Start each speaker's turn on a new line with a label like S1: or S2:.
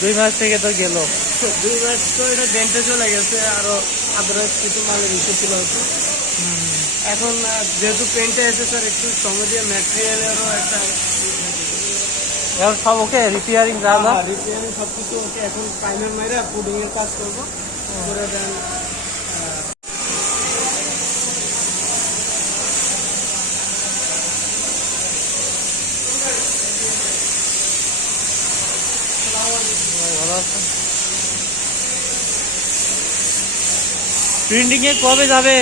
S1: দুই মাস থেকে তো গেল।
S2: দুই মাস তো এটা ডেন্টে চলে গেছে আরও আদারস কিছু মালের ইস্যু ছিল এখন যেহেতু পেন্টে এসে স্যার একটু সময় দিয়ে ম্যাটেরিয়ালেরও একটা
S1: এখন সব ওকে রিপেয়ারিং যা যা?
S2: রিপেয়ারিং সব কিছু ওকে এখন টাইমের মেরে পুডিং এর কাজ করব। করে দেন।
S1: ভালো আছে প্রিন্টিং কবে যাবে?